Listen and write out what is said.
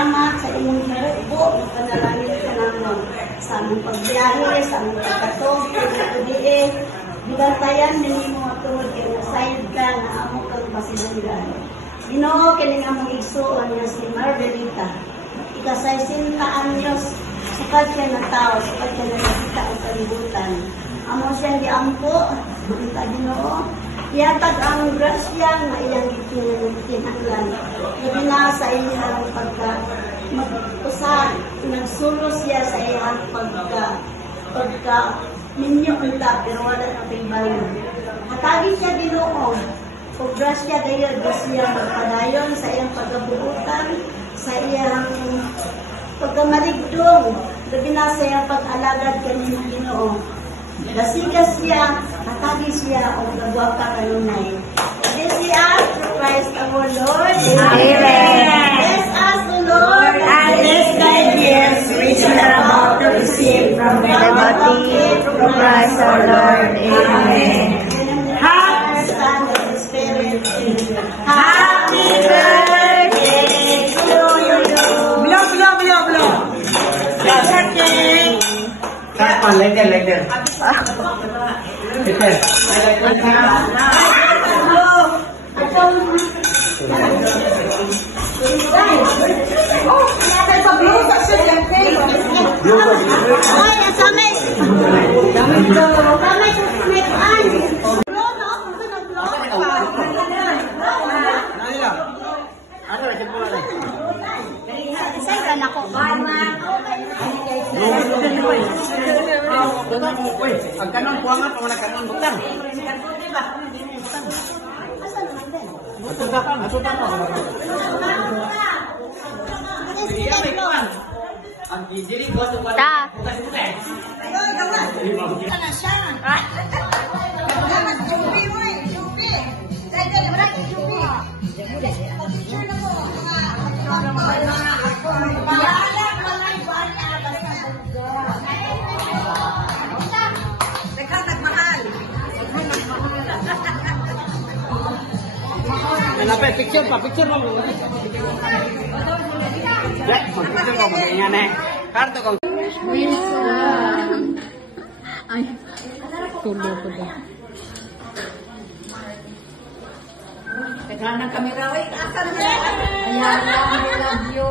salamat sa inyong hinubo, panalangin ka namin sa among pagbiyahe, sa among pagkatog, pagkatudiin, bigantayan din mo matungod kay nasayod ka na amo kang masinunggan. Ginoo kining among igsuon nga si Margarita. Ika-60 anyos, sukat siya na tao, sukat siya na nakita ang kalibutan. Amo siya giampo, kita Ginoo. Iatag ang grasya nga iyang itinahanglan. Labi na sa iyang pagka-usa, nagsulos siya sa iyang pagka-minyo unta, pero wala na tingbayon. Hatagi siya Ginoo, o grasya gayod, siya magpadayon sa iyang pagkabuutan, sa iyang pagkamarigdong, labi na sa iyang pag-alagad kanina Ginoo. Nasigas siya, hatagi siya, o nagawa ka kanunay. This we ask through Christ our Lord. Amen. Bless us, O Lord, and this thy gifts which we are about to receive from the body through Christ our Lord. Amen. Happy Son of the Spirit. Happy birthday to you. Blow, blow, blow, blow. Birthday. Like that, like that. Ang kanon kuangat o wala kanon butang. Atuta ka. Ang dili ko sa wala. Lapet picture mo. Ya, picture mo ganyan eh. Karto ko. Ay, tulo ko ba? Kailangan ng kamera. Wait, asan na? Ayan, I love you.